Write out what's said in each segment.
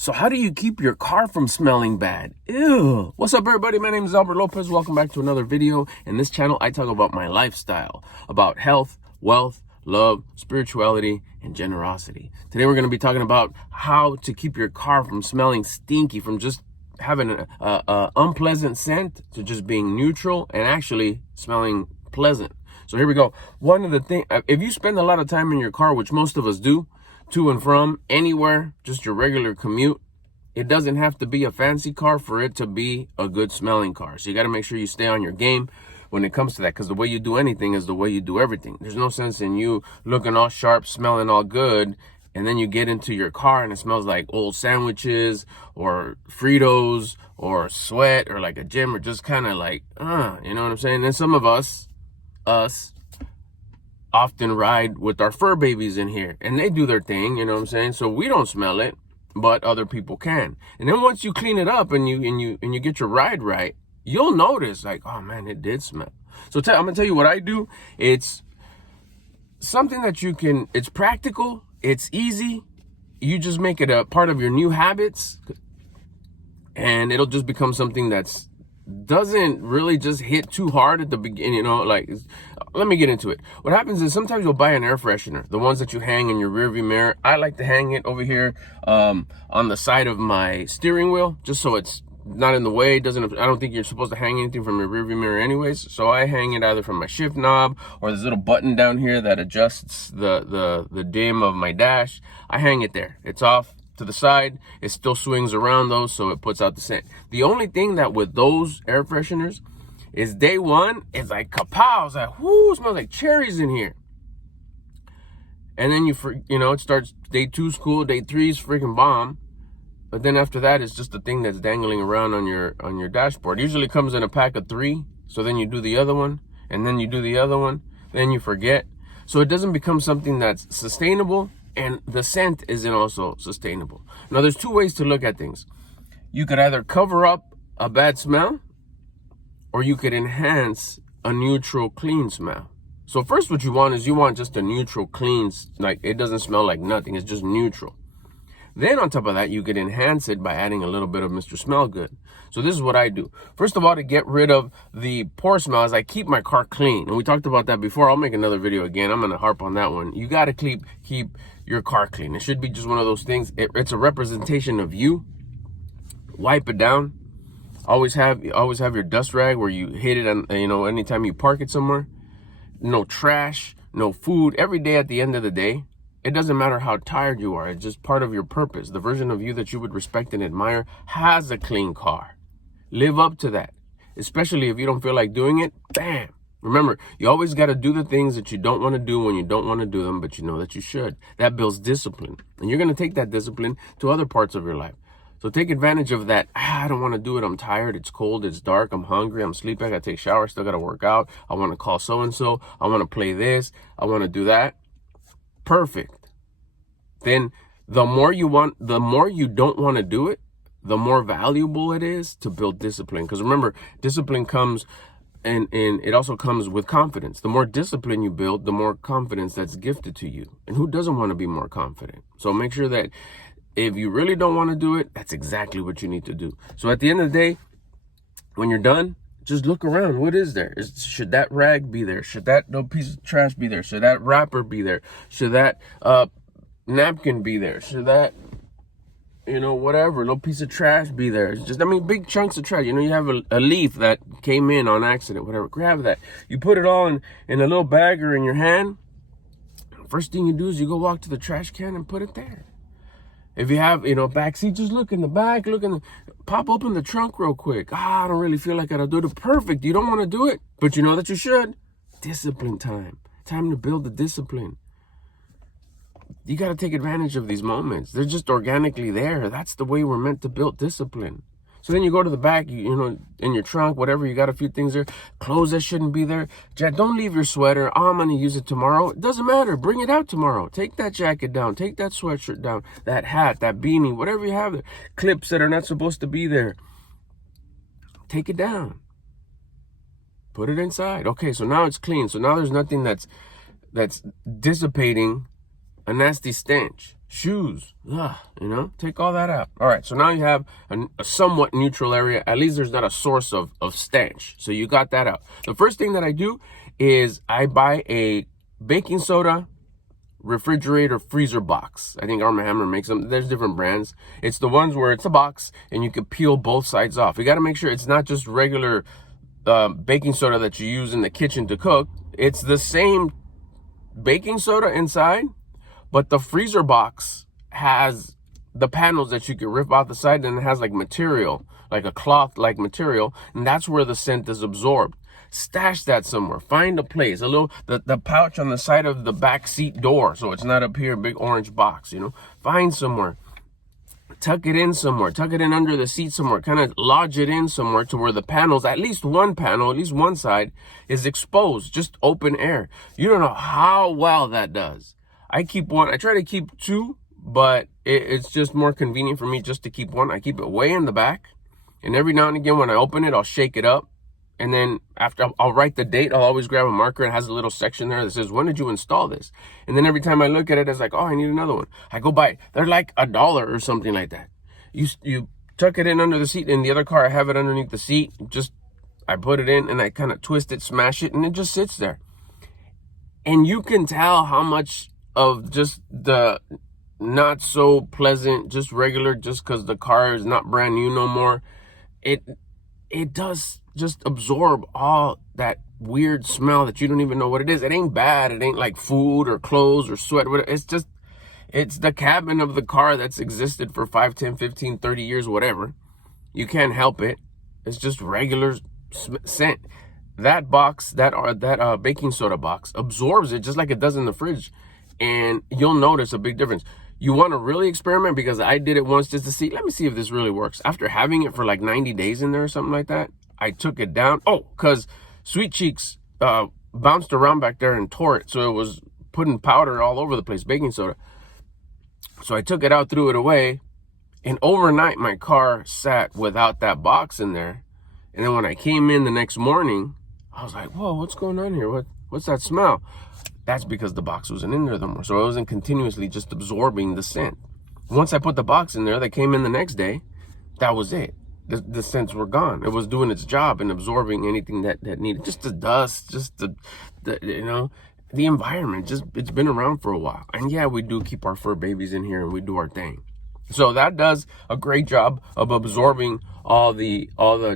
So how do you keep your car from smelling bad? Ew. What's up, everybody? My name is Albert Lopez. Welcome back to another video. In this channel, I talk about my lifestyle, about health, wealth, love, spirituality, and generosity. Today, we're going to be talking about how to keep your car from smelling stinky, from just having an unpleasant scent to just being neutral and actually smelling pleasant. So here we go. One of the things, if you spend a lot of time in your car, which most of us do, to and from anywhere, just your regular commute, it doesn't have to be a fancy car for it to be a good smelling car. So you got to make sure you stay on your game when it comes to that, because the way you do anything is the way you do everything. There's no sense in you looking all sharp, smelling all good, and then you get into your car and it smells like old sandwiches or Fritos or sweat or like a gym, or just kind of like, you know what I'm saying? And some of us often ride with our fur babies in here, and they do their thing, you know what I'm saying? So we don't smell it, but other people can. And then once you clean it up and you get your ride right, you'll notice like, oh man, it did smell. So I'm gonna tell you what I do. It's something that you can, it's practical, it's easy. You just make it a part of your new habits, and it'll just become something that's doesn't really just hit too hard at the beginning, you know. Like, let me get into it. What happens is sometimes you'll buy an air freshener, the ones that you hang in your rearview mirror. I like to hang it over here on the side of my steering wheel, just so it's not in the way. I don't think you're supposed to hang anything from your rearview mirror anyways, so I hang it either from my shift knob or this little button down here that adjusts the dim of my dash. I hang it there. It's off to the side. It still swings around though, so it puts out the scent. The only thing that with those air fresheners is day one, it's like kapow. It's like, whoo, it smells like cherries in here. And then it starts, day two's cool, day three's freaking bomb. But then after that, it's just a thing that's dangling around on your dashboard. It usually comes in a pack of 3. So then you do the other one, and then you do the other one, then you forget. So it doesn't become something that's sustainable, and the scent isn't also sustainable. Now, there's 2 ways to look at things. You could either cover up a bad smell, or you could enhance a neutral, clean smell. So first, what you want is just a neutral, clean, like it doesn't smell like nothing. It's just neutral. Then on top of that, you could enhance it by adding a little bit of Mr. Smell Good. So this is what I do. First of all, to get rid of the poor smells, I keep my car clean. And we talked about that before. I'll make another video again. I'm going to harp on that one. You got to keep your car clean. It should be just one of those things. It's a representation of you. Wipe it down. Always have your dust rag where you hit it on, anytime you park it somewhere. No trash, no food. Every day at the end of the day, it doesn't matter how tired you are. It's just part of your purpose. The version of you that you would respect and admire has a clean car. Live up to that. Especially if you don't feel like doing it, bam. Remember, you always got to do the things that you don't want to do when you don't want to do them, but you know that you should. That builds discipline. And you're going to take that discipline to other parts of your life. So take advantage of that. I don't want to do it. I'm tired. It's cold. It's dark. I'm hungry. I'm sleepy. I got to take a shower. Still got to work out. I want to call so-and-so. I want to play this. I want to do that. Perfect. Then the more you don't want to do it, the more valuable it is to build discipline. Because remember, discipline comes and it also comes with confidence. The more discipline you build, the more confidence that's gifted to you. And who doesn't want to be more confident? So make sure that if you really don't want to do it, that's exactly what you need to do. So at the end of the day, when you're done, just look around. What is there? Should that rag be there? Should that piece of trash be there? Should that wrapper be there? Should that napkin be there? Should that, whatever, little piece of trash be there? It's just, big chunks of trash. You have a leaf that came in on accident, whatever. Grab that. You put it all in a little bag or in your hand. First thing you do is you go walk to the trash can and put it there. If you have, back seat, just look in the back, pop open the trunk real quick. I don't really feel like I'll do it. Perfect. You don't want to do it, but you know that you should. Discipline time. Time to build the discipline. You got to take advantage of these moments. They're just organically there. That's the way we're meant to build discipline. So then you go to the back, in your trunk, whatever, you got a few things there. Clothes that shouldn't be there. Don't leave your sweater. Oh, I'm going to use it tomorrow. It doesn't matter. Bring it out tomorrow. Take that jacket down. Take that sweatshirt down. That hat, that beanie, whatever you have there. Clips that are not supposed to be there. Take it down. Put it inside. Okay, so now it's clean. So now there's nothing that's dissipating a nasty stench. Shoes, take all that out. All right, so now you have a somewhat neutral area. At least there's not a source of stench. So you got that out. The first thing that I do is I buy a baking soda refrigerator freezer box. I think Arm & Hammer makes them. There's different brands. It's the ones where it's a box and you can peel both sides off. You got to make sure it's not just regular baking soda that you use in the kitchen to cook. It's the same baking soda inside, but the freezer box has the panels that you can rip out the side, and it has like material, like a cloth like material, and that's where the scent is absorbed. Stash that somewhere. Find a place, the pouch on the side of the back seat door, so it's not up here, big orange box, Find somewhere. Tuck it in somewhere. Tuck it in under the seat somewhere. Kind of lodge it in somewhere to where the panels, at least one panel, at least one side, is exposed, just open air. You don't know how well that does. I keep one. I try to keep two, but it's just more convenient for me just to keep one. I keep it way in the back, and every now and again when I open it, I'll shake it up, and then after I'll write the date. I'll always grab a marker. It has a little section there that says, when did you install this? And then every time I look at it, it's like, oh, I need another one. I go buy it. They're like $1 or something like that. You tuck it in under the seat. In the other car, I have it underneath the seat. I put it in and I kind of twist it, smash it, and it just sits there. And you can tell how much of just the not so pleasant, just regular, just because the car is not brand new no more, it does just absorb all that weird smell that you don't even know what it is. It ain't bad. It ain't like food or clothes or sweat. It's the cabin of the car that's existed for 5, 10, 15, 30 years, whatever. You can't help it. It's just regular scent. That box, that baking soda box, absorbs it just like it does in the fridge. And you'll notice a big difference. You want to really experiment, because I did it once just to see, let me see if this really works. After having it for like 90 days in there or something like that, I took it down. Oh, because Sweet Cheeks bounced around back there and tore it. So it was putting powder all over the place, baking soda. So I took it out, threw it away. And overnight, my car sat without that box in there. And then when I came in the next morning, I was like, whoa, what's going on here? What's that smell? That's because the box wasn't in there no more. So I wasn't continuously just absorbing the scent. Once I put the box in there, that came in the next day, that was it. The scents were gone. It was doing its job and absorbing anything that needed. Just the dust, just the environment. Just, it's been around for a while. And yeah, we do keep our fur babies in here and we do our thing. So that does a great job of absorbing all the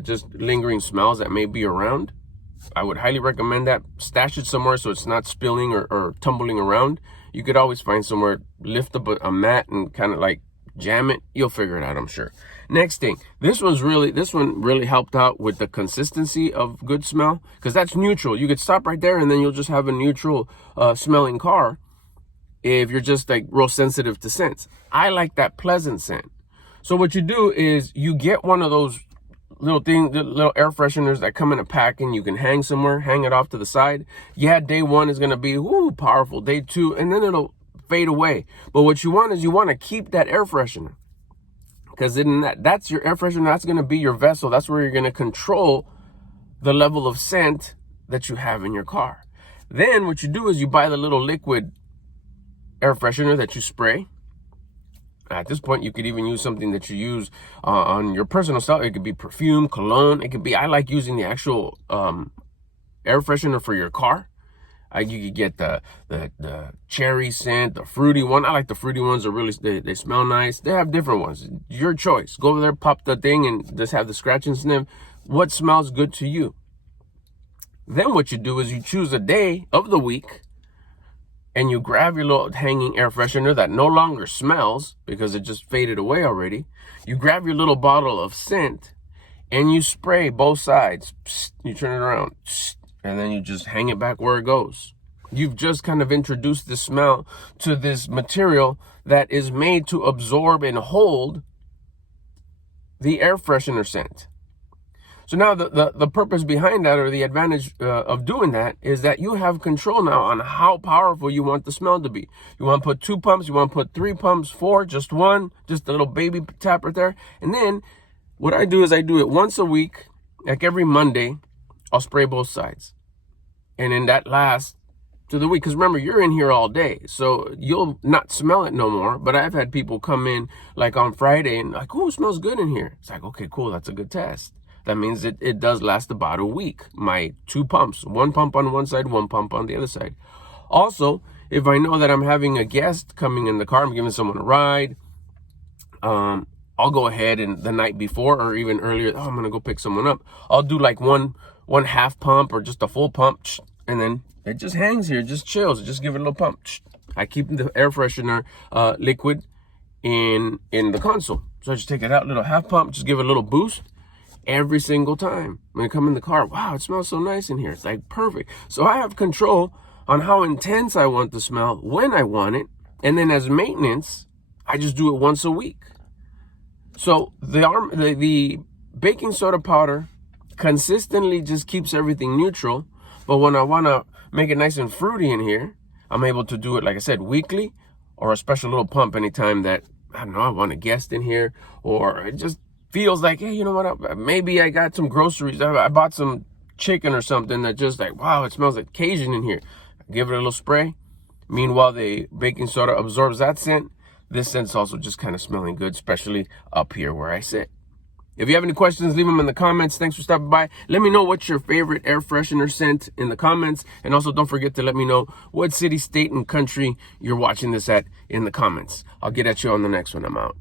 just lingering smells that may be around. I would highly recommend that. Stash it somewhere so it's not spilling or tumbling around. You could always find somewhere, lift up a mat and kind of like jam it. You'll figure it out, I'm sure. Next thing, this one really helped out with the consistency of good smell, because that's neutral. You could stop right there and then you'll just have a neutral smelling car if you're just like real sensitive to scents. I like that pleasant scent. So what you do is you get one of those little air fresheners that come in a pack, and you can hang somewhere, hang it off to the side. Yeah, day one is going to be powerful. Day two, and then it'll fade away. But what you want is you want to keep that air freshener, because then that's your air freshener. That's going to be your vessel. That's where you're going to control the level of scent that you have in your car. Then what you do is you buy the little liquid air freshener that you spray. At this point, you could even use something that you use on your personal stuff. It could be perfume, cologne. It could be, I like using the actual air freshener for your car. You could get the cherry scent, the fruity one. I like the fruity ones. They smell nice. They have different ones. Your choice. Go over there, pop the thing, and just have the scratch and sniff. What smells good to you? Then what you do is you choose a day of the week, and you grab your little hanging air freshener that no longer smells because it just faded away already. You grab your little bottle of scent and you spray both sides. You turn it around and then you just hang it back where it goes. You've just kind of introduced the smell to this material that is made to absorb and hold the air freshener scent. So now the purpose behind that, or the advantage of doing that, is that you have control now on how powerful you want the smell to be. You want to put 2 pumps, you want to put 3 pumps, 4, just 1, just a little baby tap right there. And then what I do is I do it once a week, like every Monday, I'll spray both sides. And then that lasts to the week. Because remember, you're in here all day, so you'll not smell it no more. But I've had people come in like on Friday and like, oh, it smells good in here. It's like, okay, cool, that's a good test. That means it does last about a week. My 2 pumps, 1 pump on one side, 1 pump on the other side. Also, if I know that I'm having a guest coming in the car, I'm giving someone a ride, I'll go ahead and the night before or even earlier, oh, I'm gonna go pick someone up, I'll do like one half pump or just a full pump, and then it just hangs here, just chills, just give it a little pump. I keep the air freshener liquid in the console, so I just take it out, little half pump, just give it a little boost every single time. When I come in the car, wow, it smells so nice in here. It's like perfect. So I have control on how intense I want the smell, when I want it, and then as maintenance, I just do it once a week. So the baking soda powder consistently just keeps everything neutral, but when I want to make it nice and fruity in here, I'm able to do it, like I said, weekly, or a special little pump anytime that, I don't know, I want a guest in here, or it just feels like, hey, you know what, maybe I got some groceries, I bought some chicken or something that just like, wow, it smells like Cajun in here. Give it a little spray. Meanwhile, the baking soda absorbs that scent. This scent's also just kind of smelling good, especially up here where I sit. If you have any questions, leave them in the comments. Thanks for stopping by. Let me know what's your favorite air freshener scent in the comments. And also don't forget to let me know what city, state, and country you're watching this at in the comments. I'll get at you on the next one. I'm out.